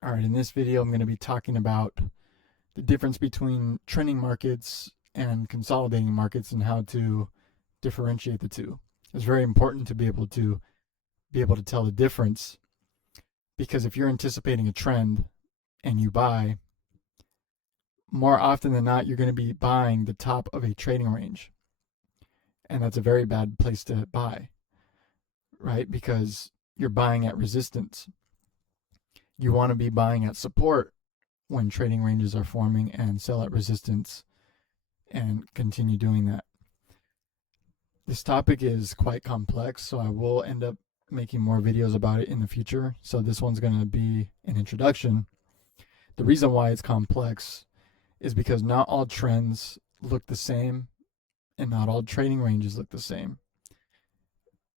All right, in this video, I'm going to be talking about the difference between trending markets and consolidating markets and how to differentiate the two. It's very important to be able to tell the difference because if you're anticipating a trend and you buy, more often than not, you're going to be buying the top of a trading range. And that's a very bad place to buy, right? Because you're buying at resistance. You want to be buying at support when trading ranges are forming and sell at resistance and continue doing that. This topic is quite complex, so I will end up making more videos about it in the future. So this one's going to be an introduction. The reason why it's complex is because not all trends look the same and not all trading ranges look the same.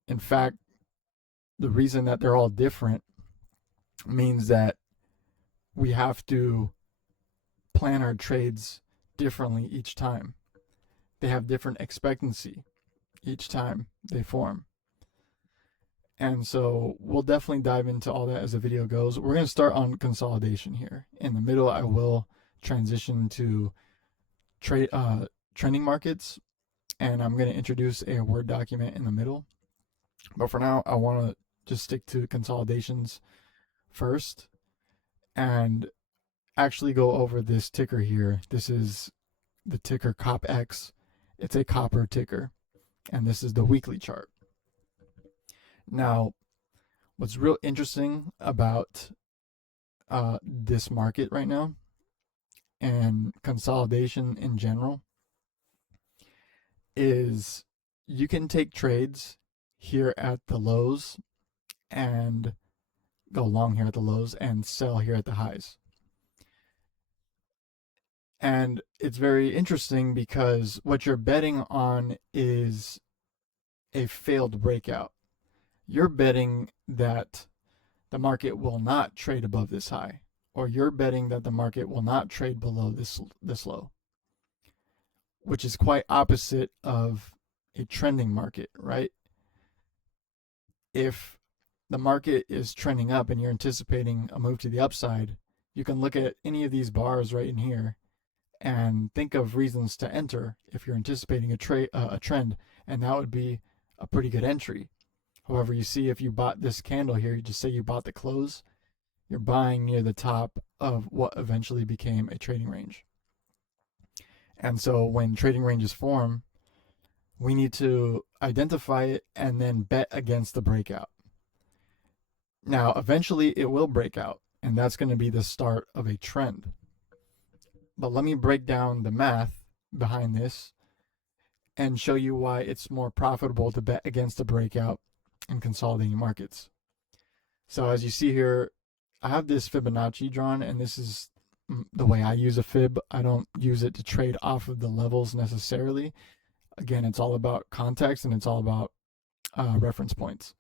In fact, the reason that they're all different means that we have to plan our trades differently each time. They have different expectancy each time they form. And so we'll definitely dive into all that as the video goes. We're going to start on consolidation here. In the middle, I will transition to trending markets, and I'm going to introduce a Word document in the middle. But for now, I want to just stick to consolidations first and actually go over this ticker here. This is the ticker COPX. It's a copper ticker, and this is the weekly chart. Now, what's real interesting about this market right now and consolidation in general is you can take trades here at the lows and go long here at the lows and sell here at the highs. And it's very interesting because what you're betting on is a failed breakout. You're betting that the market will not trade above this high, or you're betting that the market will not trade below this low, which is quite opposite of a trending market, right? If the market is trending up and you're anticipating a move to the upside, you can look at any of these bars right in here and think of reasons to enter if you're anticipating a trend, and that would be a pretty good entry. However, you see if you bought this candle here, you just say you bought the close, you're buying near the top of what eventually became a trading range. And so when trading ranges form, we need to identify it and then bet against the breakout. Now, eventually it will break out, and that's going to be the start of a trend. But let me break down the math behind this and show you why it's more profitable to bet against a breakout in consolidating markets. So as you see here, I have this Fibonacci drawn, and this is the way I use a fib. I don't use it to trade off of the levels necessarily. Again, it's all about context and it's all about reference points.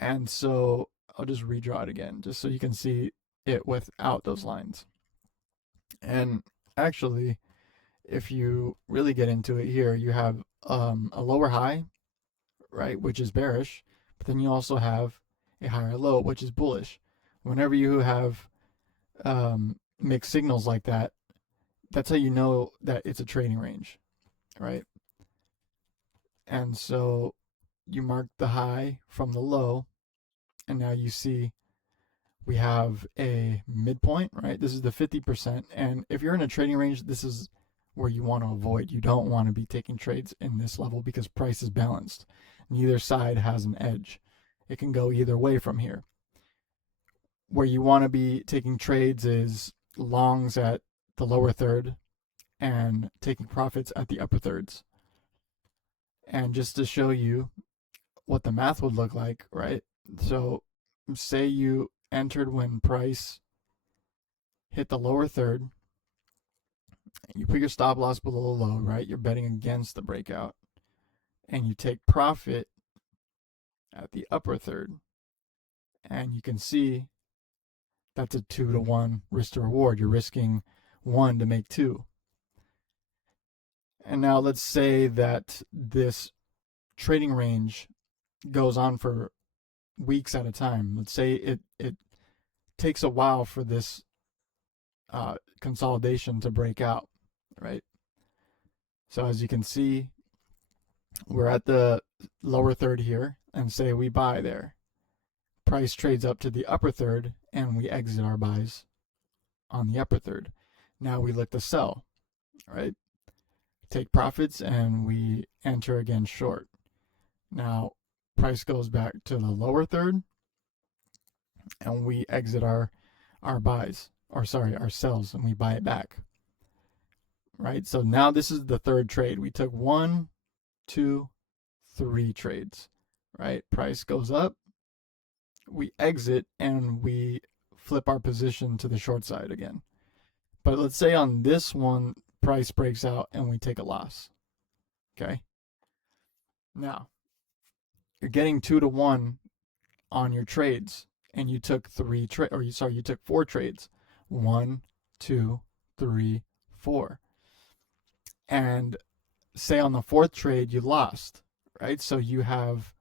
And so I'll just redraw it again just so you can see it without those lines. And actually, if you really get into it here, you have a lower high, right, which is bearish, but then you also have a higher low, which is bullish. Whenever you have mixed signals like that, that's how you know that it's a trading range, right? And so you mark the high from the low, and now you see we have a midpoint, right? This is the 50%. And if you're in a trading range, this is where you want to avoid. You don't want to be taking trades in this level because price is balanced. Neither side has an edge. It can go either way from here. Where you want to be taking trades is longs at the lower third and taking profits at the upper thirds. And just to show you what the math would look like, right? So say you entered when price hit the lower third. You put your stop loss below the low, right? You're betting against the breakout. And you take profit at the upper third. And you can see that's a 2-to-1 risk to reward. You're risking 1 to make 2. And now let's say that this trading range goes on for weeks at a time. Let's say it takes a while for this consolidation to break out, right? So as you can see, we're at the lower third here, and say we buy there. Price trades up to the upper third, and we exit our buys on the upper third. Now we look to sell, right? Take profits, and we enter again short. Now price goes back to the lower third, and we exit our buys, or sorry, our sells, and we buy it back, right? So now this is the third trade. We took 1, 2, 3 trades, right? Price goes up, we exit, and we flip our position to the short side again. But let's say on this one, price breaks out and we take a loss. Okay. Now, you're getting 2-to-1 on your trades, and you took you took 4 trades. 1, 2, 3, 4. And say on the fourth trade you lost, right? So you have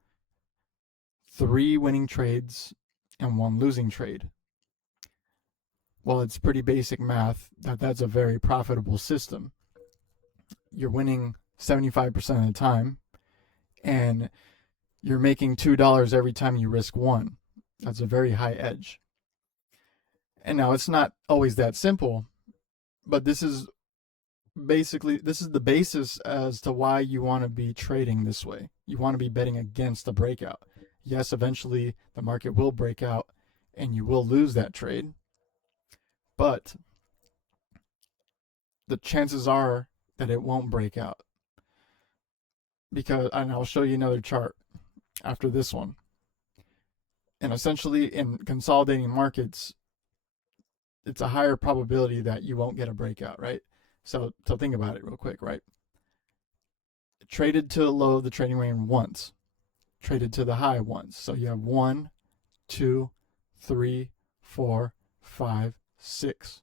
3 winning trades and 1 losing trade. Well, it's pretty basic math that's a very profitable system. You're winning 75% of the time, and you're making $2 every time you risk 1. That's a very high edge. And now it's not always that simple, but this is the basis as to why you want to be trading this way. You want to be betting against a breakout. Yes, eventually the market will break out and you will lose that trade, but the chances are that it won't break out. And I'll show you another chart after this one. And essentially, in consolidating markets, it's a higher probability that you won't get a breakout, right? So think about it real quick, right? Traded to the low of the trading range once, traded to the high once. So you have 1, 2, 3, 4, 5, 6.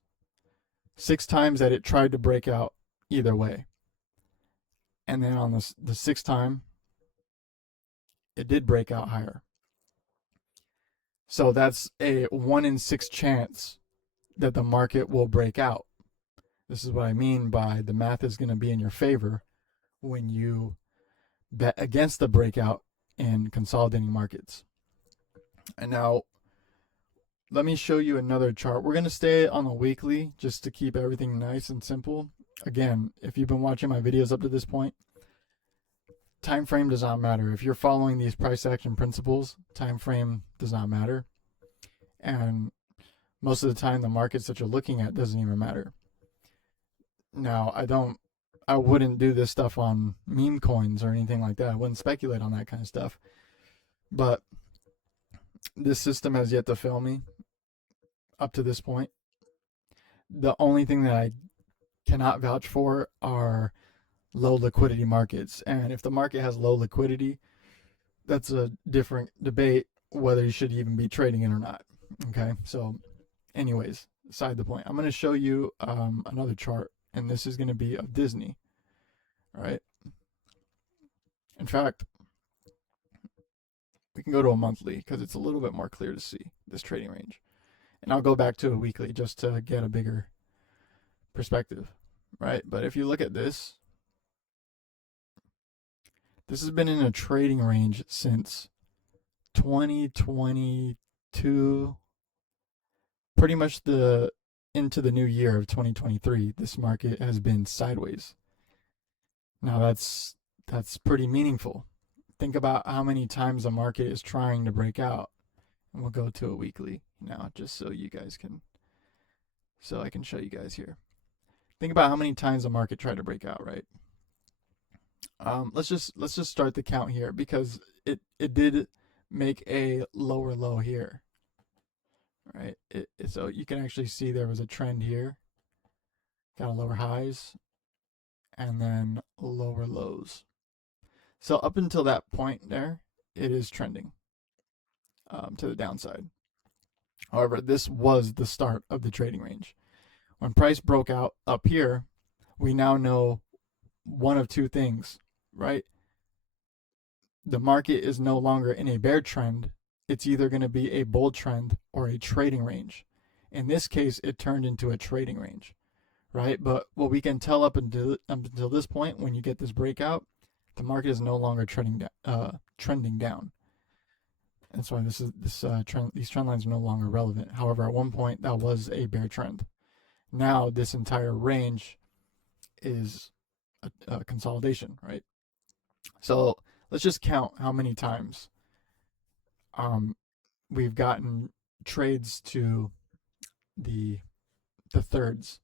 6 times that it tried to break out either way. And then on the 6th time, it did break out higher. So that's a 1 in 6 chance that the market will break out. This is what I mean by the math is going to be in your favor when you bet against the breakout in consolidating markets. And now let me show you another chart. We're going to stay on the weekly just to keep everything nice and simple. Again, if you've been watching my videos up to this point, time frame does not matter. If you're following these price action principles, time frame does not matter. And most of the time, the markets that you're looking at doesn't even matter. Now, I wouldn't do this stuff on meme coins or anything like that. I wouldn't speculate on that kind of stuff. But this system has yet to fail me up to this point. The only thing that I cannot vouch for are low liquidity markets. And if the market has low liquidity, that's a different debate whether you should even be trading it or not. Okay, so anyways, aside the point, I'm going to show you another chart, and this is going to be of Disney. All right. In fact, we can go to a monthly because it's a little bit more clear to see this trading range. And I'll go back to a weekly just to get a bigger perspective, right? But if you look at this has been in a trading range since 2022, pretty much into the new year of 2023. This market has been sideways. Now that's pretty meaningful. Think about how many times the market is trying to break out. And we'll go to a weekly now just so I can show you guys here. Think about how many times the market tried to break out, right? Let's just start the count here because it did make a lower low here, right? So you can actually see there was a trend here, got lower highs, and then lower lows. So up until that point there, it is trending to the downside. However, this was the start of the trading range. When price broke out up here, we now know one of two things, right? The market is no longer in a bear trend. It's either going to be a bull trend or a trading range. In this case, it turned into a trading range, right? But what we can tell up until this point, when you get this breakout, the market is no longer trending down. And so these trend lines are no longer relevant. However, at one point that was a bear trend. Now this entire range is a consolidation, right? So let's just count how many times um, we've gotten trades to the the thirds.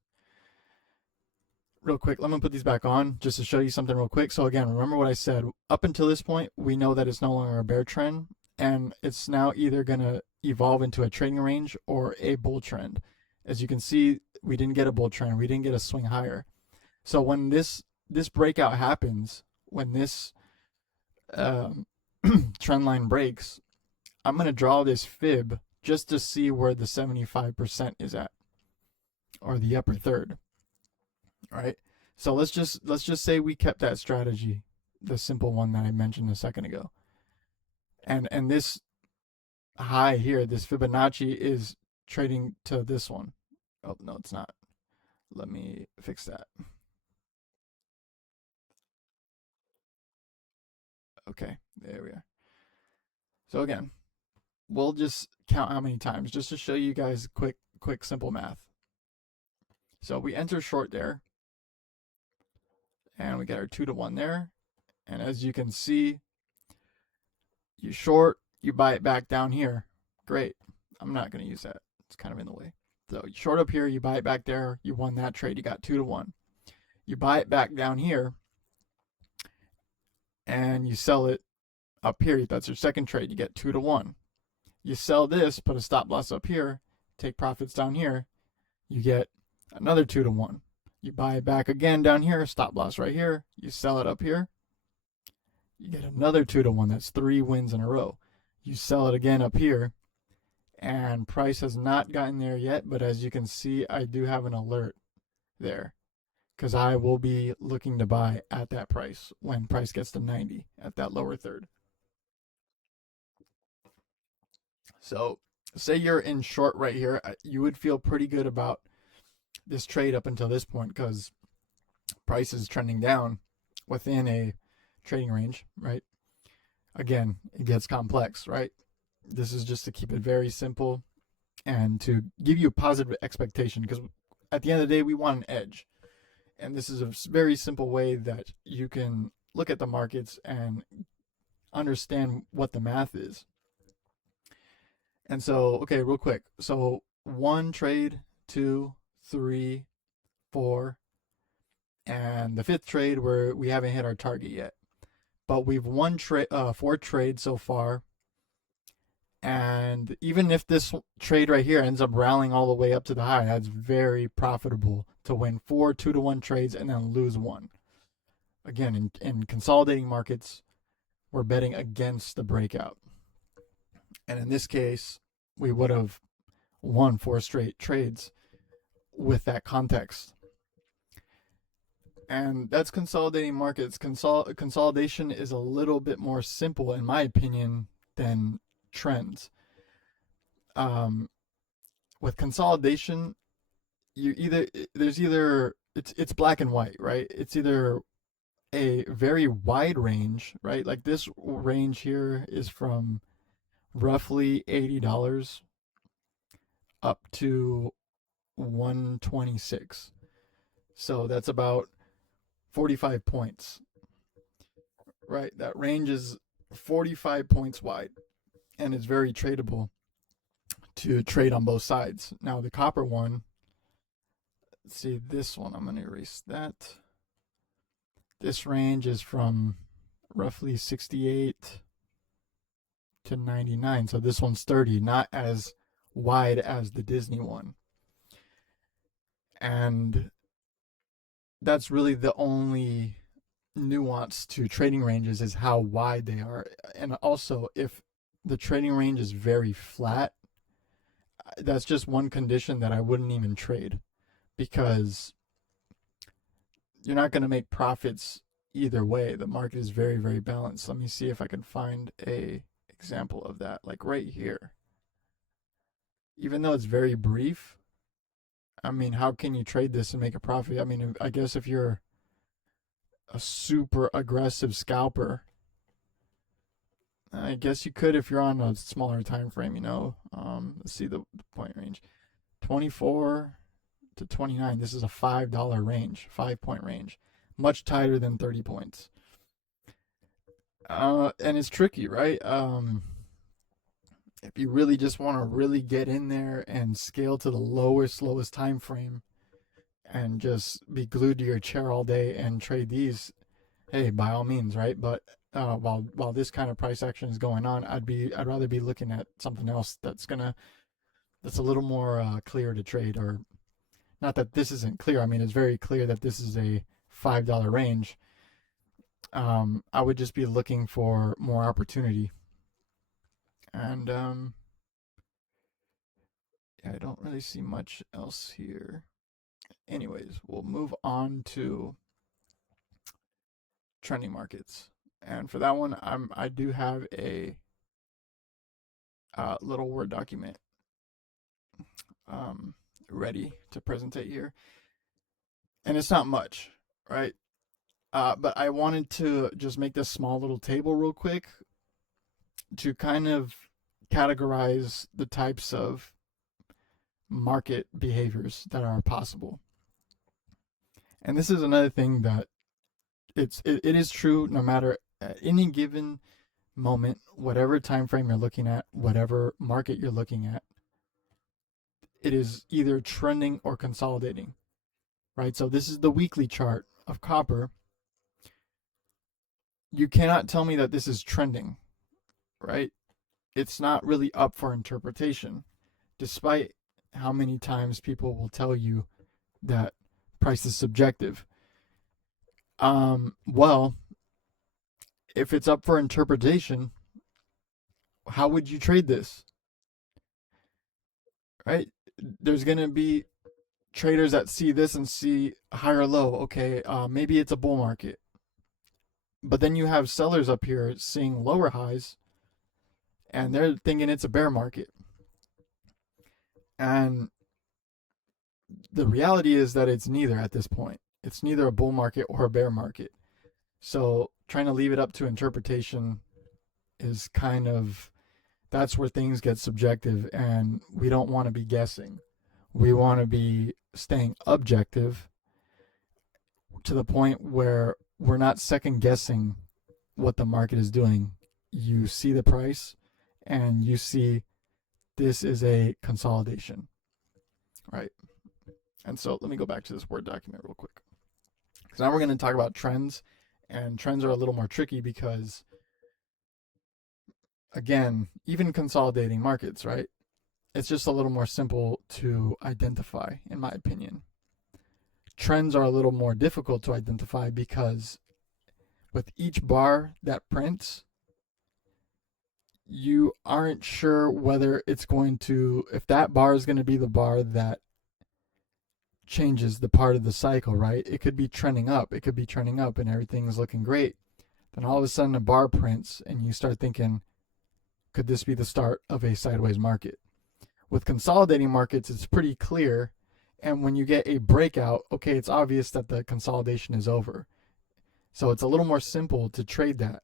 Real quick, let me put these back on just to show you something real quick. So again, remember what I said. Up until this point, we know that it's no longer a bear trend, and it's now either going to evolve into a trading range or a bull trend. As you can see, we didn't get a bull trend. We didn't get a swing higher. So when this breakout happens, when this um, trend line breaks, I'm going to draw this fib just to see where the 75% is at, or the upper third, right? So let's just say we kept that strategy, the simple one that I mentioned a second ago. And this high here, this Fibonacci is trading to this one. Oh, no, it's not. Let me fix that. Okay, there we are. So again, we'll just count how many times just to show you guys quick simple math. So we enter short there, and we get our 2-to-1 there. And as you can see, you short, you buy it back down here. Great. I'm not going to use that. It's kind of in the way. So you short up here, you buy it back there, you won that trade, you got 2-to-1. You buy it back down here, and you sell it up here. That's your second trade. You get 2-to-1. You sell this, put a stop loss up here, take profits down here, you get another 2-to-1. You buy it back again down here, stop loss right here, you sell it up here, you get another 2-to-1. That's 3 wins in a row. You sell it again up here, and price has not gotten there yet, but as you can see, I do have an alert there because I will be looking to buy at that price when price gets to 90 at that lower third. So say you're in short right here, you would feel pretty good about this trade up until this point because price is trending down within a trading range, right? Again, it gets complex, right? This is just to keep it very simple and to give you a positive expectation because at the end of the day, we want an edge. And this is a very simple way that you can look at the markets and understand what the math is. And so, okay, real quick. So 1 trade, 2, 3, 4, and the 5th trade where we haven't hit our target yet. But we've won 4 trades so far. And even if this trade right here ends up rallying all the way up to the high, that's very profitable to win 4 2-to-1 trades and then lose 1. Again, in consolidating markets, we're betting against the breakout. And in this case, we would have won 4 straight trades with that context. And that's consolidating markets. Consolidation is a little bit more simple, in my opinion, than trends. With consolidation, it's black and white, right? It's either a very wide range, right? Like this range here is from roughly $80 up to 126. So that's about 45 points, right? That range is 45 points wide and it's very tradable to trade on both sides. Now, the copper one, let's see, this one, I'm going to erase that. This range is from roughly 68 to 99. So this one's 30, not as wide as the Disney one. And that's really the only nuance to trading ranges is how wide they are. And also, if the trading range is very flat, that's just one condition that I wouldn't even trade because you're not going to make profits either way. The market is very, very balanced. Let me see if I can find a example of that, like right here. even though it's very brief, I mean, how can you trade this and make a profit? I mean, I guess if you're a super aggressive scalper, I guess you could if you're on a smaller time frame, you know. Let's see the point range. 24 to 29. This is a $5 range, 5 point range. Much tighter than 30 points. And it's tricky, right? If you really just want to really get in there and scale to the lowest time frame and just be glued to your chair all day and trade these, hey, by all means, right? But while this kind of price action is going on, I'd rather be looking at something else that's a little more clear to trade. Or not that this isn't clear. I mean, it's very clear that this is a $5 range. I would just be looking for more opportunity. And yeah, I don't really see much else here. Anyways, we'll move on to trending markets. And for that one, I do have a little Word document ready to presentate here. And it's not much, right? But I wanted to just make this small little table real quick to kind of categorize the types of market behaviors that are possible. And this is another thing that it is true no matter at any given moment, whatever time frame you're looking at, whatever market you're looking at, it is either trending or consolidating, right? So this is the weekly chart of copper. You cannot tell me that this is trending, right? It's not really up for interpretation, despite how many times people will tell you that price is subjective. Well, if it's up for interpretation, how would you trade this? Right? There's going to be traders that see this and see higher low. Okay, maybe it's a bull market. But then you have sellers up here seeing lower highs and they're thinking it's a bear market. And the reality is that it's neither at this point. It's neither a bull market or a bear market. So trying to leave it up to interpretation is kind of, that's where things get subjective, and we don't want to be guessing. We want to be staying objective to the point where we're not second guessing what the market is doing. You see the price and you see this is a consolidation, right? And so let me go back to this Word document real quick. Because now we're going to talk about trends, and trends are a little more tricky because, again, even consolidating markets, right? It's just a little more simple to identify, in my opinion. Trends are a little more difficult to identify because with each bar that prints, you aren't sure whether it's going to, if that bar is going to be the bar that changes the part of the cycle, right? It could be trending up. It could be trending up and everything's looking great. Then all of a sudden a bar prints and you start thinking, could this be the start of a sideways market? With consolidating markets, it's pretty clear. And when you get a breakout, okay, it's obvious that the consolidation is over. So it's a little more simple to trade that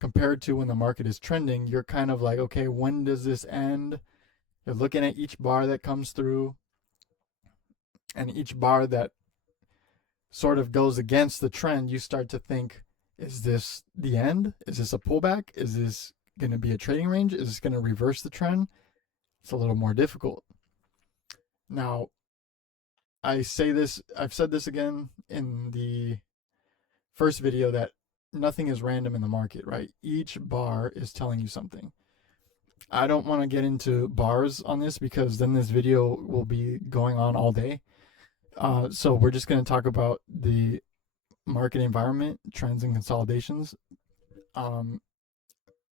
compared to when the market is trending. You're kind of like, okay, when does this end? You're looking at each bar that comes through, and each bar that sort of goes against the trend, you start to think, is this the end? Is this a pullback? Is this going to be a trading range? Is this going to reverse the trend? It's a little more difficult. Now, I've said this again in the first video, that nothing is random in the market, right? Each bar is telling you something. I don't want to get into bars on this because then this video will be going on all day. So we're just going to talk about the market environment, trends and consolidations.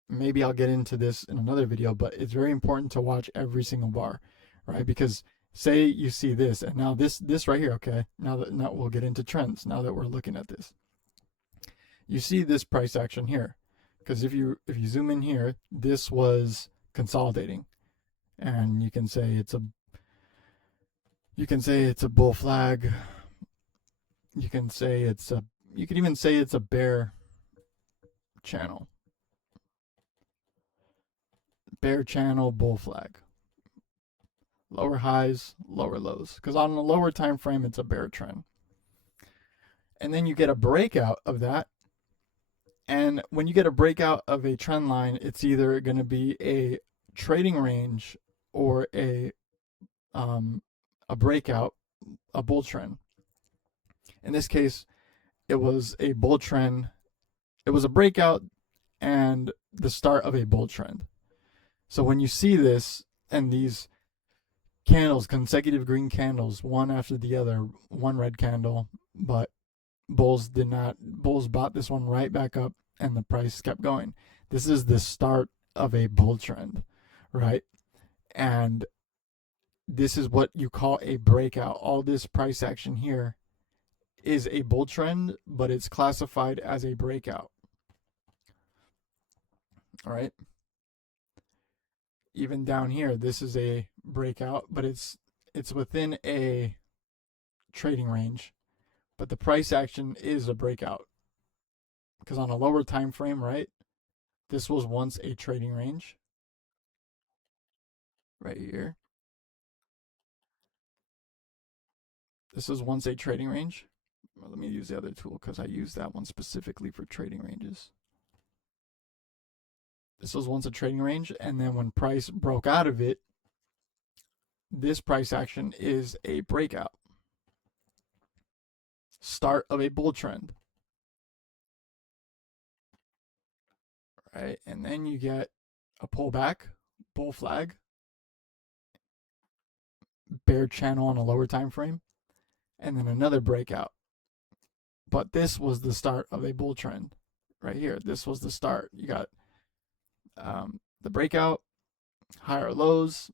Maybe I'll get into this in another video, but it's very important to watch every single bar, right? Because say you see this, and now this right here, okay? Now we'll get into trends. Now that we're looking at this, you see this price action here, because if you zoom in here, this was consolidating, And you can say it's a bull flag. You can say it's a you can even say it's a bear channel. Bear channel, bull flag. Lower highs, lower lows. Because on the lower time frame, it's a bear trend. And then you get a breakout of that. And when you get a breakout of a trend line, it's either going to be a trading range or a breakout, a bull trend. In this case, it was a bull trend. It was a breakout and the start of a bull trend. So when you see this and these candles, consecutive green candles, one after the other, one red candle, but bulls did not. Bulls bought this one right back up, and the price kept going. This is the start of a bull trend, right? And this is what you call a breakout. All this price action here is a bull trend, but it's classified as a breakout. All right. Even down here, this is a breakout, but it's within a trading range, but the price action is a breakout because on a lower time frame, right? This was once a trading range right here. This was once a trading range. Well, let me use the other tool because I use that one specifically for trading ranges. This was once a trading range, and then when price broke out of it, this price action is a breakout. Start of a bull trend. Right? And then you get a pullback, bull flag, bear channel on a lower time frame, and then another breakout. But this was the start of a bull trend right here. This was the start. You got the breakout, higher lows,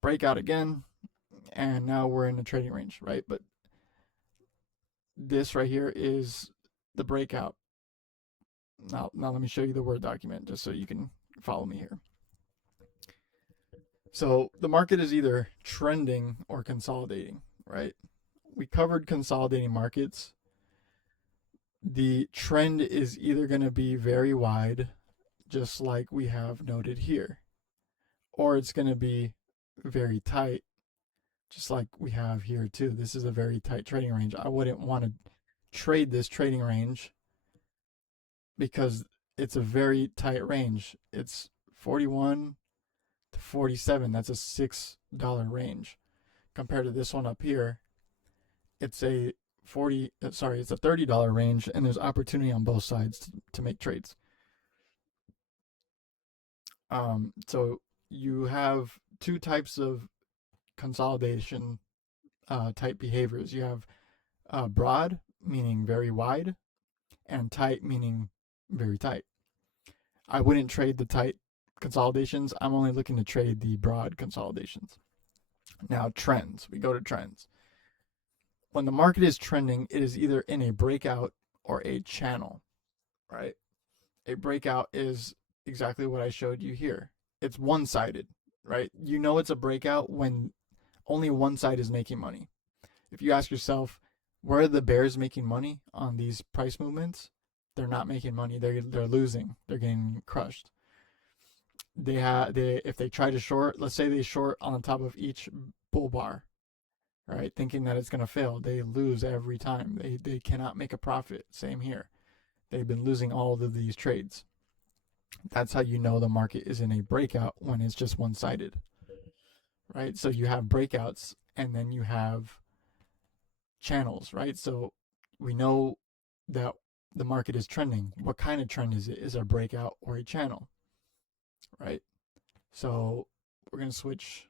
breakout again, and now we're in the trading range, right? But this right here is the breakout. Now let me show you the Word document just so you can follow me here. So the market is either trending or consolidating, right? We covered consolidating markets. The trend is either going to be very wide, just like we have noted here, or it's going to be very tight, just like we have here too. This is a very tight trading range. I wouldn't want to trade this trading range because it's a very tight range. It's 41 to 47. That's a $6 range. Compared to this one up here, it's a it's a $30 range, and there's opportunity on both sides to make trades. So you have two types of consolidation type behaviors. You have broad, meaning very wide, and tight, meaning very tight. I wouldn't trade the tight consolidations. I'm only looking to trade the broad consolidations. Now, trends. We go to trends. When the market is trending, it is either in a breakout or a channel, right? A breakout is exactly what I showed you here. It's one sided, right? You know it's a breakout when only one side is making money. If you ask yourself, where are the bears making money on these price movements? They're not making money. They're losing. They're getting crushed. They if they try to short, let's say they short on the top of each bull bar, right? Thinking that it's gonna fail, they lose every time. They cannot make a profit. Same here. They've been losing all of these trades. That's how you know the market is in a breakout when it's just one sided, right? So you have breakouts and then you have channels, right? So we know that the market is trending. What kind of trend is it? Is it a breakout or a channel, right? So we're going to switch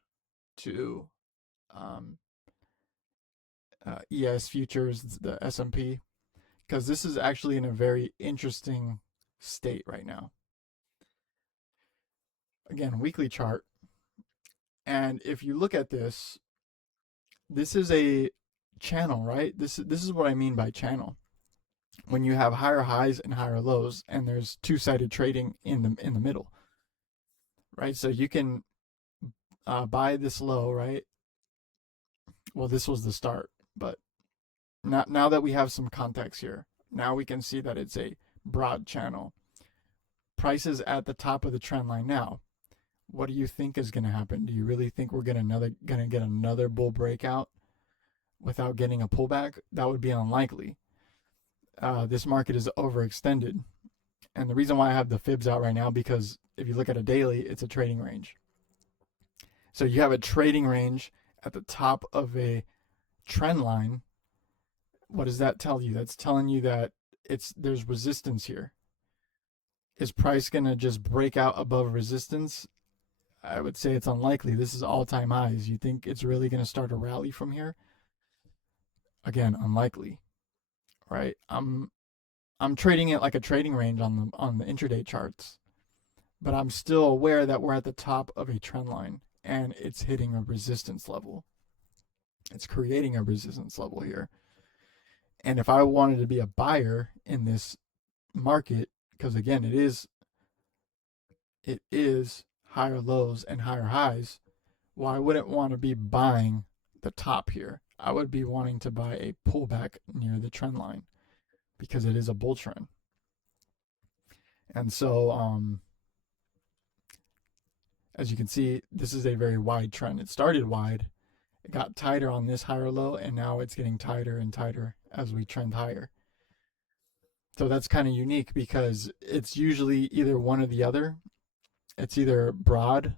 to um, ES futures, the S&P, because this is actually in a very interesting state right now. Again, weekly chart. And if you look at this, this is a channel, right? This is what I mean by channel. When you have higher highs and higher lows, and there's two-sided trading in the middle, right? So you can buy this low, right? Well, this was the start, but now that we have some context here, now we can see that it's a broad channel. Price is at the top of the trend line now. What do you think is going to happen? Do you really think we're going to get another bull breakout without getting a pullback? That would be unlikely. This market is overextended. And the reason why I have the fibs out right now, because if you look at a daily, it's a trading range. So you have a trading range at the top of a trend line. What does that tell you? That's telling you that there's resistance here. Is price going to just break out above resistance? I would say it's unlikely. This is all-time highs. You think it's really going to start a rally from here? Again, unlikely, right? I'm trading it like a trading range on the intraday charts, but I'm still aware that we're at the top of a trend line and it's hitting a resistance level. It's creating a resistance level here. And if I wanted to be a buyer in this market, because again, it is higher lows and higher highs, well, I wouldn't want to be buying the top here. I would be wanting to buy a pullback near the trend line because it is a bull trend. And so, as you can see, this is a very wide trend. It started wide, it got tighter on this higher low, and now it's getting tighter and tighter as we trend higher. So that's kind of unique because it's usually either one or the other. It's either broad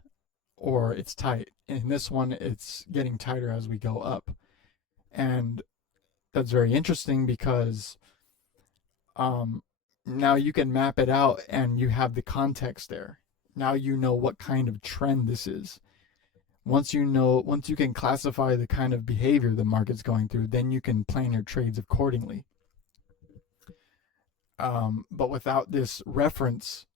or it's tight. In this one, it's getting tighter as we go up. And that's very interesting because now you can map it out and you have the context there. Now you know what kind of trend this is. Once you can classify the kind of behavior the market's going through, then you can plan your trades accordingly. But without this reference,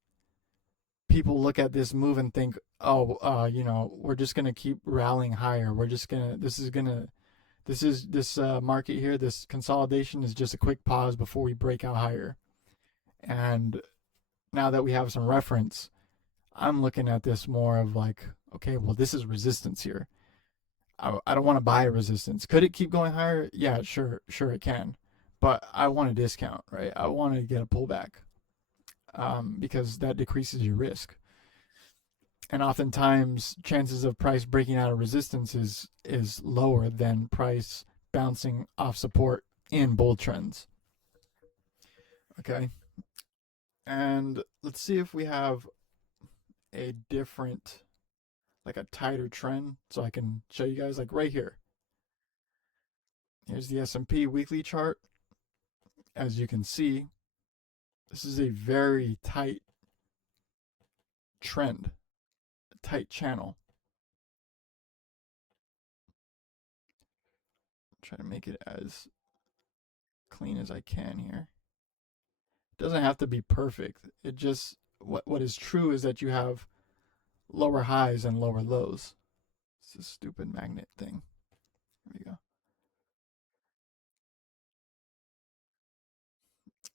people look at this move and think, oh, we're just gonna keep rallying higher. This market here, this consolidation is just a quick pause before we break out higher. And now that we have some reference, I'm looking at this more of like, okay, well, this is resistance here. I don't want to buy a resistance. Could it keep going higher? Yeah, sure it can. But I want a discount, right? I want to get a pullback because that decreases your risk. And oftentimes, chances of price breaking out of resistance is lower than price bouncing off support in bull trends. Okay. And let's see if we have a different, like a tighter trend, so I can show you guys, like right here. Here's the S&P weekly chart. As you can see, this is a very tight trend, a tight channel. Try to make it as clean as I can here. It doesn't have to be perfect. It just, what is true is that you have lower highs and lower lows. It's a stupid magnet thing. There we go.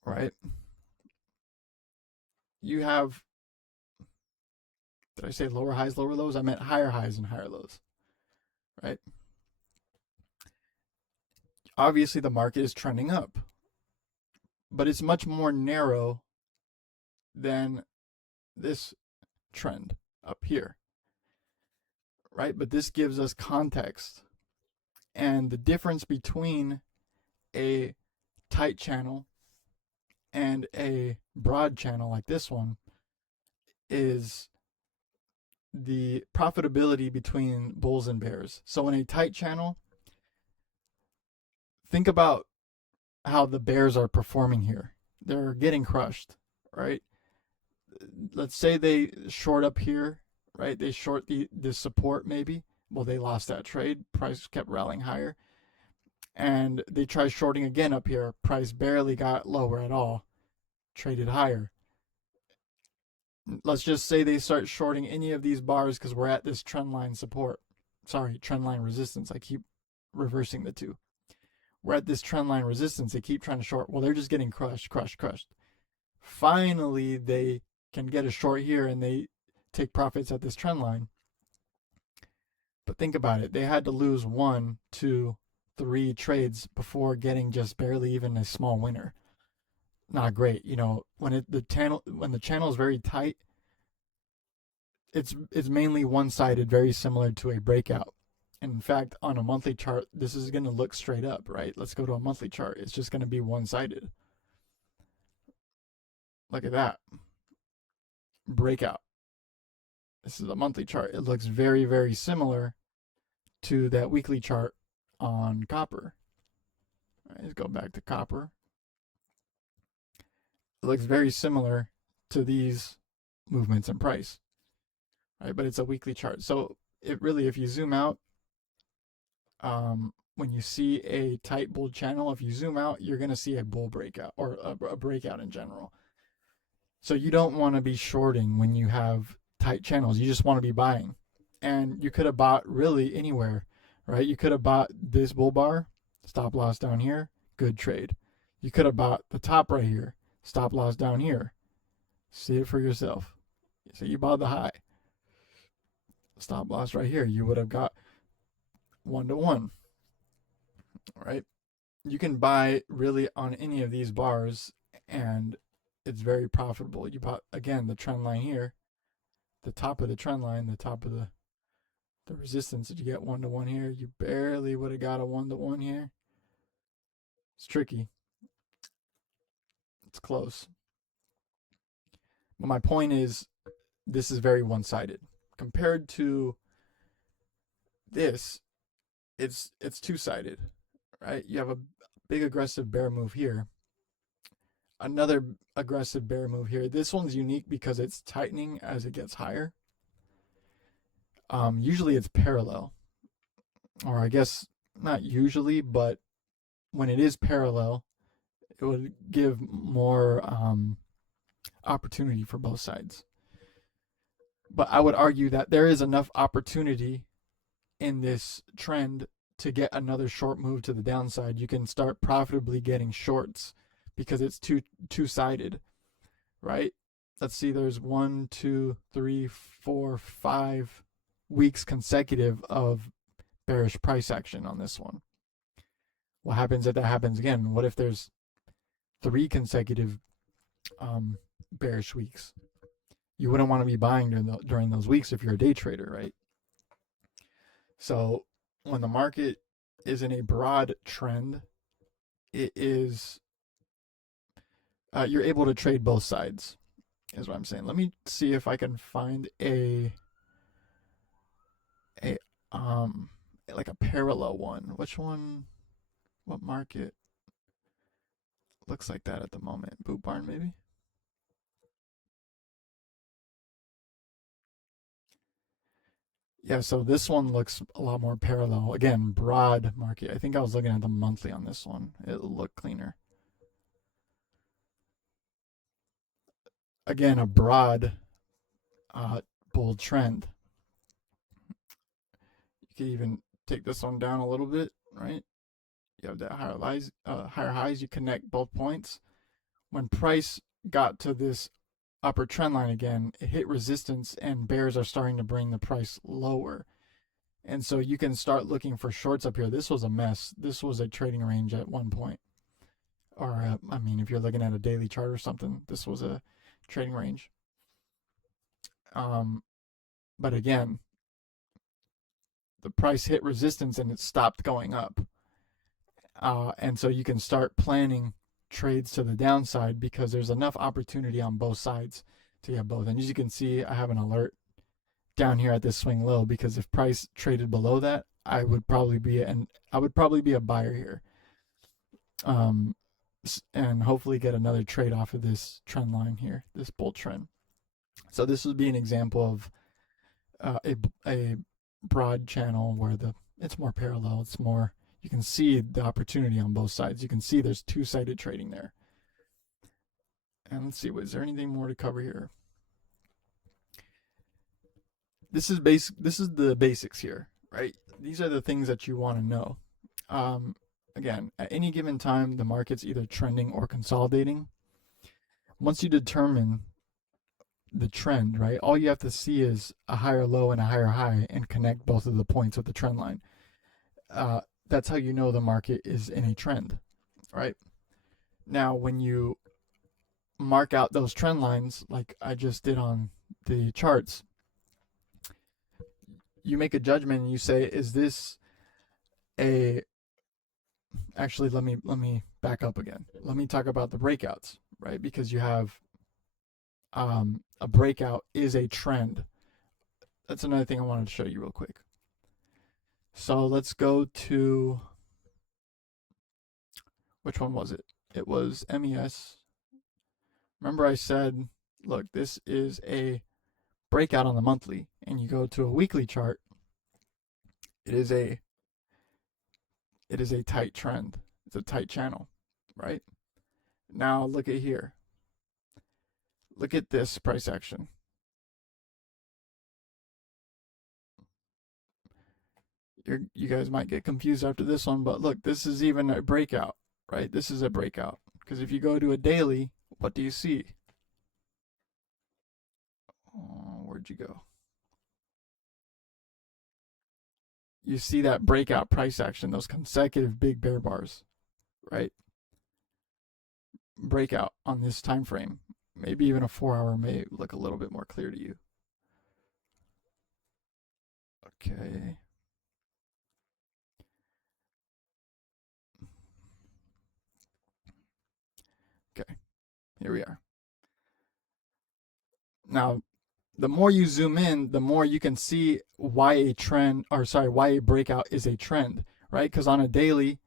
Right? You have, did I say lower highs, lower lows? I meant higher highs and higher lows. Right? Obviously, the market is trending up, but it's much more narrow than this trend up here. Right? But this gives us context. And the difference between a tight channel and a broad channel like this one is the profitability between bulls and bears. So in a tight channel, think about how the bears are performing here. They're getting crushed, right? Let's say they short up here, right? They short the support maybe. Well, they lost that trade. Price kept rallying higher. And they tried shorting again up here. Price barely got lower at all. Traded higher. Let's just say they start shorting any of these bars because we're at this trend line support. Sorry, trend line resistance. I keep reversing the two. We're at this trend line resistance. They keep trying to short. Well, they're just getting crushed. Finally, they can get a short here and they take profits at this trend line. But think about it. They had to lose one, two, three trades before getting just barely even a small winner. Not great. When the channel is very tight, it's mainly one-sided, very similar to a breakout. And in fact, on a monthly chart, this is going to look straight up, right? Let's go to a monthly chart. It's just going to be one-sided. Look at that. Breakout. This is a monthly chart. It looks very, very similar to that weekly chart on copper. All right, let's go back to copper. It looks very similar to these movements in price, right? But it's a weekly chart. So it really, if you zoom out, when you see a tight bull channel, if you zoom out, you're going to see a bull breakout or a breakout in general. So you don't want to be shorting when you have tight channels. You just want to be buying. And you could have bought really anywhere, right? You could have bought this bull bar, stop loss down here, good trade. You could have bought the top right here, stop loss down here. See it for yourself. So you bought the high, stop loss right here. You would have got 1-to-1, right? You can buy really on any of these bars and it's very profitable. You bought, again, the trend line here, the top of the trend line, the top of the resistance. Did you get 1-to-1 here? You barely would have got a 1-to-1 here. It's tricky. It's close. But my point is, this is very one-sided. Compared to this, it's two-sided, right? You have a big aggressive bear move here. Another aggressive bear move here. This one's unique because it's tightening as it gets higher. Usually it's parallel, or I guess not usually, but when it is parallel, it would give more opportunity for both sides. But I would argue that there is enough opportunity in this trend to get another short move to the downside. You can start profitably getting shorts because it's two-sided, right? Let's see, there's 1, 2, 3, 4, 5 weeks consecutive of bearish price action on this one. What happens if that happens again? What if there's 3 consecutive bearish weeks? You wouldn't want to be buying during those weeks if you're a day trader, right? So when the market is in a broad trend, it is you're able to trade both sides, is what I'm saying. Let me see if I can find a like a parallel one. Which one? What market looks like that at the moment? Boot Barn, maybe? Yeah, so this one looks a lot more parallel. Again, broad market. I think I was looking at the monthly on this one. It'll look cleaner. Again, a broad bull trend. You can even take this one down a little bit, right? You have that higher highs. You connect both points. When price got to this upper trend line again, it hit resistance, and bears are starting to bring the price lower. And so you can start looking for shorts up here. This was a mess. This was a trading range at one point. Or, I mean, if you're looking at a daily chart or something, this was a trading range. But again, the price hit resistance and it stopped going up. And so you can start planning trades to the downside because there's enough opportunity on both sides to get both. And as you can see, I have an alert down here at this swing low because if price traded below that, I would probably be a buyer here, and hopefully get another trade off of this trend line here, this bull trend. So this would be an example of a broad channel where it's more parallel. It's more, you can see the opportunity on both sides. You can see there's two-sided trading there. And let's see, is there anything more to cover here? This is the basics here, right? These are the things that you want to know. Again, at any given time, the market's either trending or consolidating. Once you determine the trend, right? All you have to see is a higher low and a higher high and connect both of the points with the trend line. Uh, that's how you know the market is in a trend, right? Now, when you mark out those trend lines, like I just did on the charts, you make a judgment and you say, is this a actually let me back up again. Let me talk about the breakouts, right? Because you have a breakout is a trend. That's another thing I wanted to show you real quick. So let's go to which one was it? It was MES. Remember I said, look, this is a breakout on the monthly, and you go to a weekly chart, it is a tight trend. It's a tight channel, right? Now look at here. Look at this price action. You guys might get confused after this one, but look, this is even a breakout, right? This is a breakout. Because if you go to a daily, what do you see? Oh, where'd you go? You see that breakout price action, those consecutive big bear bars, right? Breakout on this time frame. Maybe even a 4 hour may look a little bit more clear to you. Okay. Okay. Here we are. Now, the more you zoom in, the more you can see why a trend, or sorry, why a breakout is a trend, right? Because on a daily,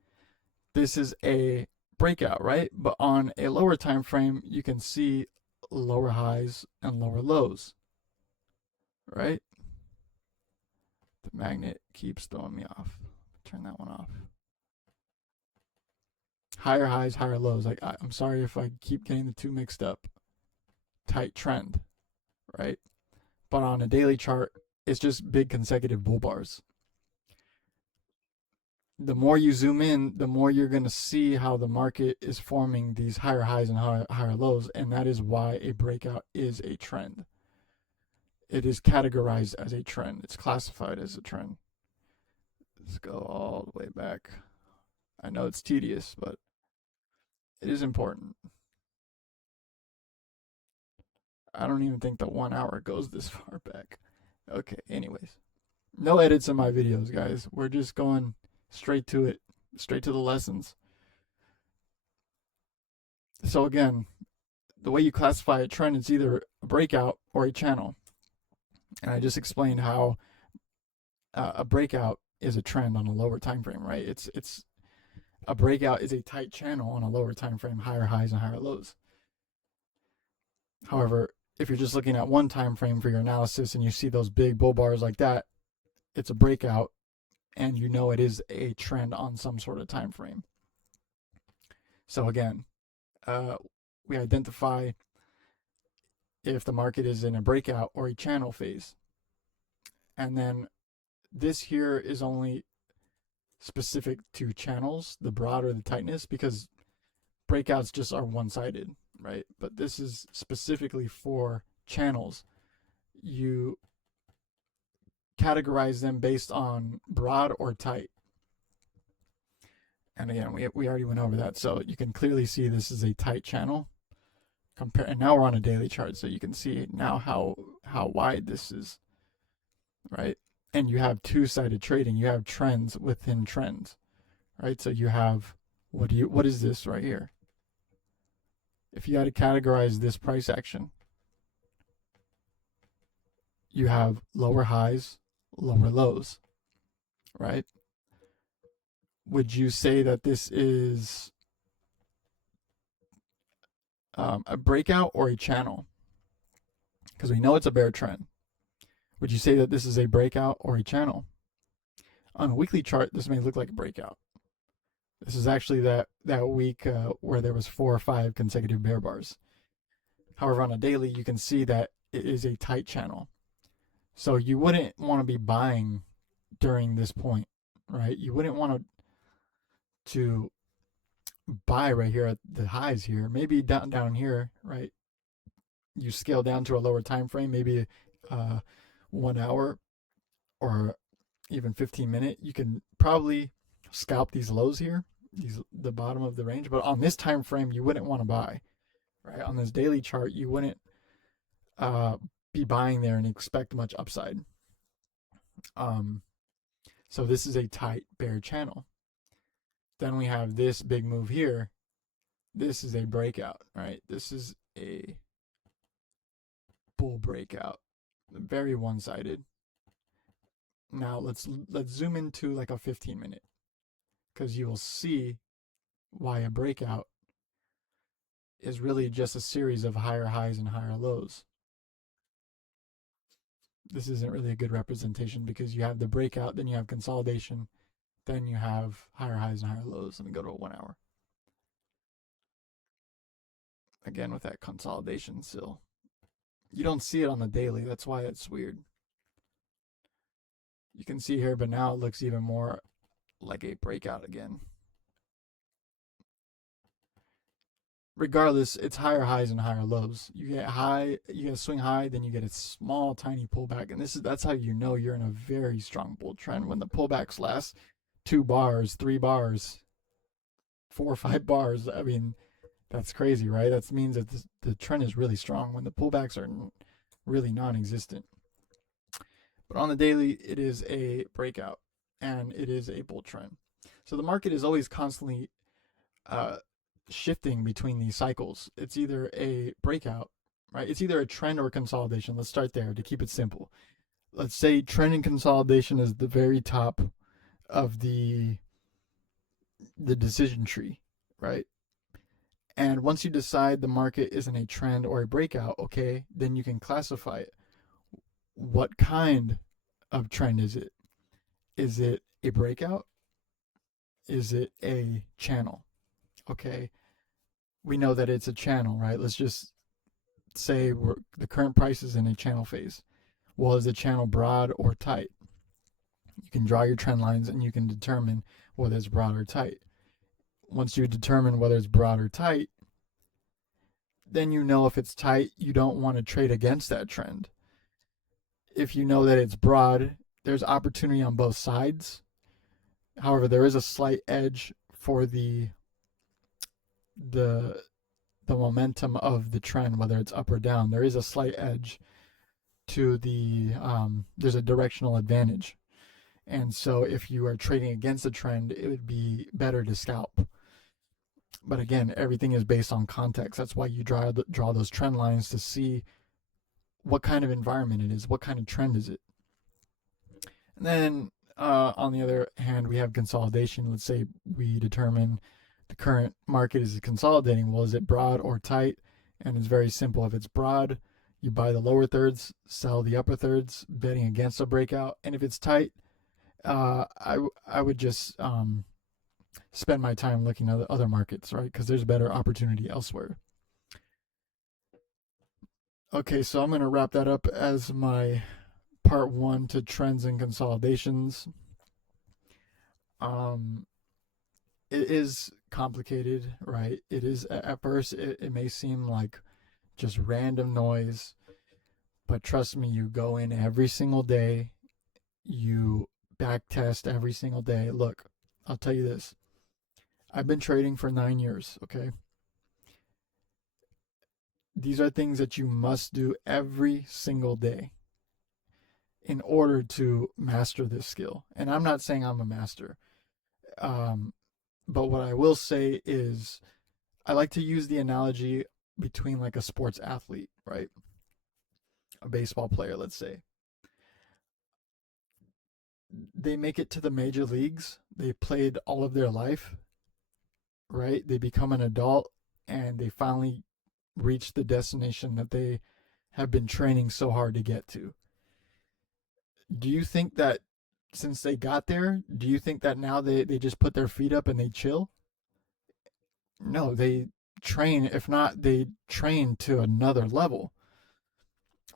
this is a breakout, right? But on a lower time frame, you can see lower highs and lower lows, right? The magnet keeps throwing me off. Turn that one off. Higher highs, higher lows. Like I'm sorry if I keep getting the two mixed up. Tight trend, right? But on a daily chart, it's just big consecutive bull bars. The more you zoom in, the more you're going to see how the market is forming these higher highs and higher lows, and that is why a breakout is a trend. It is categorized as a trend. It's classified as a trend. Let's go all the way back. I know it's tedious, but it is important. I don't even think the 1 hour goes this far back. Okay, anyways. No edits in my videos, guys. We're just going straight to it, straight to the lessons. So, again, the way you classify a trend is either a breakout or a channel. And I just explained how a breakout is a trend on a lower time frame, right? It's a breakout is a tight channel on a lower time frame, higher highs and higher lows. However, if you're just looking at one time frame for your analysis and you see those big bull bars like that, it's a breakout and you know it is a trend on some sort of time frame. So again, we identify if the market is in a breakout or a channel phase. And then this here is only specific to channels, the broad or the tightness, because breakouts just are one-sided, right? But this is specifically for channels. You categorize them based on broad or tight. And again, we already went over that. So you can clearly see this is a tight channel. And now we're on a daily chart, so you can see now how wide this is, right? And you have two-sided trading. You have trends within trends, right? So you have what is this right here? If you had to categorize this price action, you have lower highs, lower lows, right? Would you say that this is a breakout or a channel? Because we know it's a bear trend. Would you say that this is a breakout or a channel? On a weekly chart, this may look like a breakout. This is actually that week where there was 4 or 5 consecutive bear bars. However, on a daily, you can see that it is a tight channel. So you wouldn't want to be buying during this point, right? You wouldn't want to buy right here at the highs here. Maybe down here, right? you scale down to a lower time frame, maybe 1 hour or even 15 minute, you can probably scalp these lows here, these the bottom of the range. But on this time frame, you wouldn't want to buy, right? On this daily chart, you wouldn't uh, be buying there and expect much upside. Um, so this is a tight bear channel. Then we have this big move here. This is a breakout, right? This is a bull breakout, very one-sided. Now let's zoom into like a 15 minute, because you will see why a breakout is really just a series of higher highs and higher lows. This isn't really a good representation because you have the breakout, then you have consolidation, then you have higher highs and higher lows. Let me go to a 1 hour. Again with that consolidation still. You don't see it on the daily, that's why it's weird. You can see here, but now it looks even more like a breakout again. Regardless, it's higher highs and higher lows. You get a swing high, then you get a small, tiny pullback, and that's how you know you're in a very strong bull trend when the pullbacks last 2 bars, 3 bars, 4 or 5 bars. I mean, that's crazy, right? That means that the trend is really strong when the pullbacks are really non-existent. But on the daily, it is a breakout and it is a bull trend. So the market is always constantly shifting between these cycles. It's either a breakout, right? It's either a trend or a consolidation. Let's start there to keep it simple. Let's say trend and consolidation is the very top of the decision tree, right? And once you decide the market is in a trend or a breakout, okay, then you can classify it. What kind of trend is it? Is it a breakout? Is it a channel? Okay, we know that it's a channel, right? Let's just say the current price is in a channel phase. Well, is the channel broad or tight? You can draw your trend lines and you can determine whether it's broad or tight. Once you determine whether it's broad or tight, then you know if it's tight, you don't want to trade against that trend. If you know that it's broad, there's opportunity on both sides. However, there is a slight edge for the momentum of the trend, whether it's up or down. There is a slight edge to there's a directional advantage. And so if you are trading against the trend, it would be better to scalp. But again, everything is based on context. That's why you draw those trend lines to see what kind of environment it is, what kind of trend is it. And then on the other hand, we have consolidation. Let's say we determine the current market is consolidating. Well, is it broad or tight? And it's very simple. If it's broad, you buy the lower thirds, sell the upper thirds, betting against a breakout. And if it's tight, I would just spend my time looking at other markets, right? Because there's better opportunity elsewhere. Okay, so I'm going to wrap that up as my part 1 to trends and consolidations. It is complicated, right? It is, at first, it may seem like just random noise, but trust me, you go in every single day, you back test every single day. Look, I'll tell you this. I've been trading for 9 years, okay? These are things that you must do every single day in order to master this skill. And I'm not saying I'm a master. But what I will say is I like to use the analogy between like a sports athlete, right? A baseball player, let's say. They make it to the major leagues. They played all of their life, right? They become an adult and they finally reach the destination that they have been training so hard to get to. Do you think that since they got there, do you think that now they just put their feet up and they chill? No, they train. If not, they train to another level,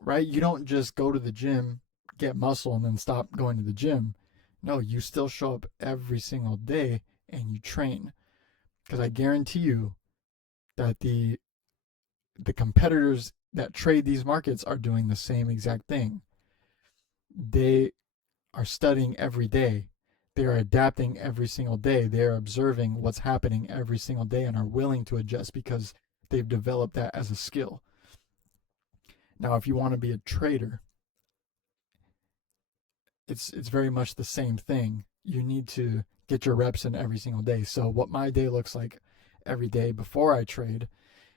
right? You don't just go to the gym, get muscle, and then stop going to the gym. No, you still show up every single day and you train. Because I guarantee you that the competitors that trade these markets are doing the same exact thing. They are studying every day. They are adapting every single day. They are observing what's happening every single day and are willing to adjust because they've developed that as a skill. Now, if you want to be a trader, it's very much the same thing. You need to get your reps in every single day. So what my day looks like every day before I trade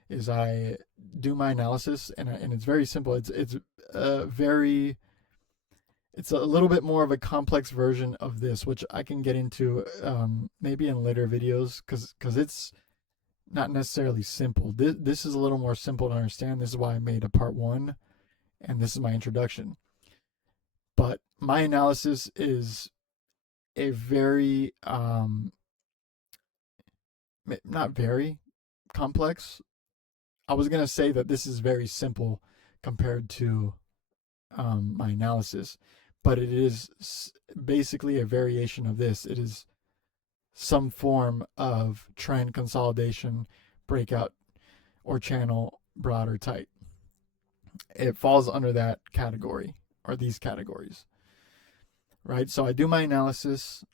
is I do my analysis, and it's very simple. Very it's a little bit more of a complex version of this, which I can get into maybe in later videos, because it's not necessarily simple. This is a little more simple to understand. This is why I made a part one, and this is my introduction. But my analysis is a very not very complex. I was gonna say that this is very simple compared to my analysis, but it is basically a variation of this. It is some form of trend consolidation, breakout, or channel broad or tight. It falls under that category or these categories, right? So I do my analysis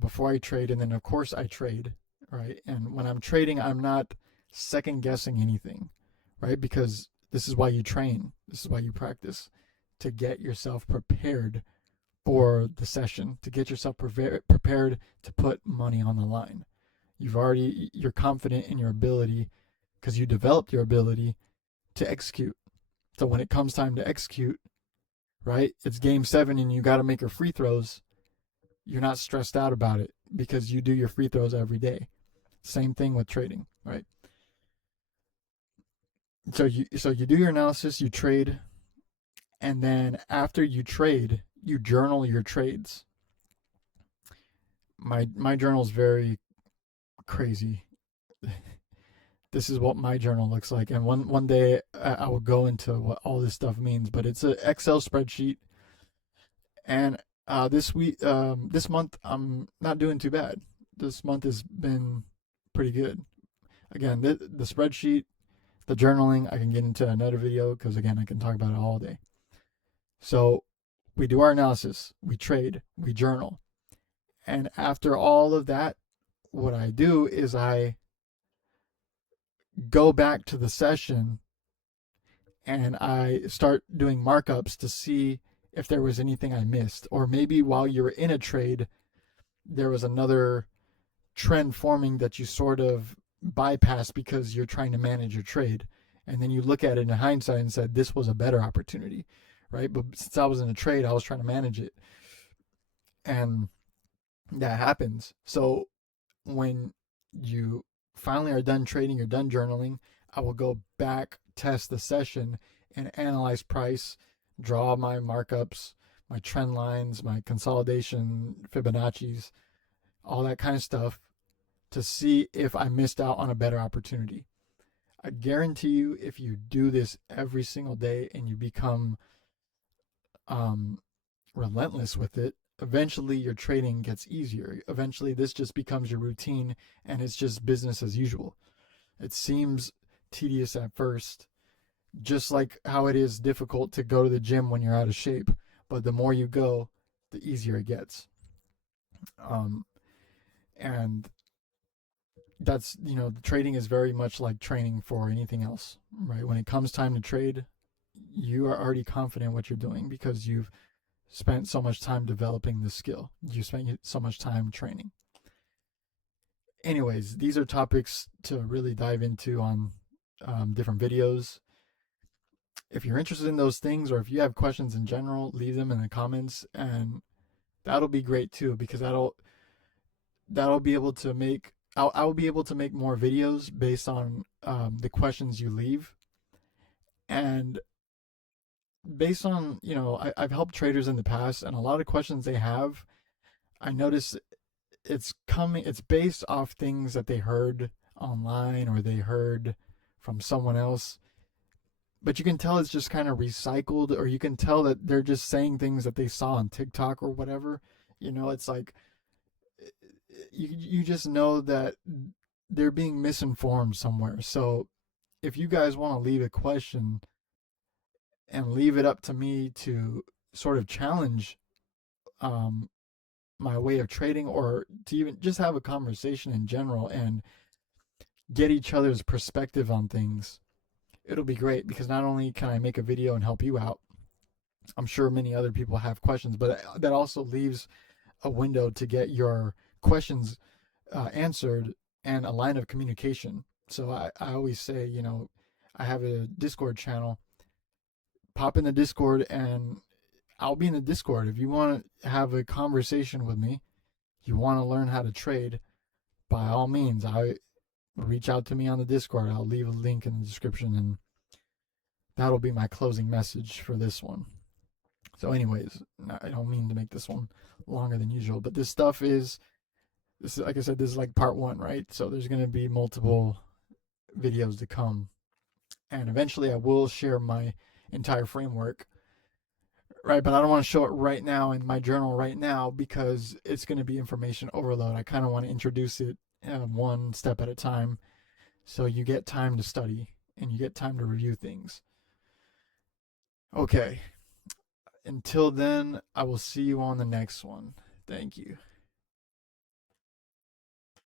before I trade, and then of course I trade, right? And when I'm trading, I'm not second guessing anything, right? Because this is why you train, this is why you practice, to get yourself prepared for the session, to get yourself prepared to put money on the line. You're confident in your ability because you developed your ability to execute. So when it comes time to execute, right, it's game 7 and you got to make your free throws. You're not stressed out about it because you do your free throws every day. Same thing with trading, right? So you do your analysis, you trade, and then after you trade, you journal your trades. My journal is very crazy. This is what my journal looks like, and one day I will go into what all this stuff means. But it's an Excel spreadsheet, and this month, I'm not doing too bad. This month has been pretty good. Again, the spreadsheet, the journaling, I can get into another video because again, I can talk about it all day. So we do our analysis, we trade, we journal, and after all of that, what I do is I go back to the session and I start doing markups to see if there was anything I missed, or maybe while you were in a trade, there was another trend forming that you sort of bypass because you're trying to manage your trade. And then you look at it in hindsight and said, this was a better opportunity, right? But since I was in a trade, I was trying to manage it. And that happens. So when you finally are done trading, you're done journaling, I will go back, test the session, and analyze price, draw my markups, my trend lines, my consolidation, Fibonacci's, all that kind of stuff to see if I missed out on a better opportunity. I guarantee you, if you do this every single day and you become relentless with it, eventually your trading gets easier. Eventually, this just becomes your routine and it's just business as usual. It seems tedious at first, just like how it is difficult to go to the gym when you're out of shape. But the more you go, the easier it gets. Um, and that's, the trading is very much like training for anything else, right? When it comes time to trade, you are already confident what you're doing because you've spent so much time developing the skill. You spent so much time training. Anyways, these are topics to really dive into on different videos. If you're interested in those things, or if you have questions in general, leave them in the comments, and that'll be great too because that'll be able to make I'll be able to make more videos based on the questions you leave, and based on I've helped traders in the past, and a lot of questions they have, I notice it's based off things that they heard online or they heard from someone else, but you can tell it's just kind of recycled, or you can tell that they're just saying things that they saw on TikTok or whatever. It's like you just know that they're being misinformed somewhere. So if you guys want to leave a question and leave it up to me to sort of challenge um, my way of trading, or to even just have a conversation in general and get each other's perspective on things, it'll be great because not only can I make a video and help you out, I'm sure many other people have questions, but that also leaves a window to get your questions answered and a line of communication. So I always say, I have a Discord channel. Pop in the Discord and I'll be in the Discord. If you want to have a conversation with me, you want to learn how to trade, by all means, I reach out to me on the Discord. I'll leave a link in the description, and that'll be my closing message for this one. So, anyways, I don't mean to make this one longer than usual, but this is like I said, this is like part one, right? So there's going to be multiple videos to come, and eventually I will share my entire framework, right? But I don't want to show it right now in my journal right now because it's going to be information overload. I kind of want to introduce it one step at a time, so you get time to study and you get time to review things. Okay, until then, I will see you on the next one. Thank you.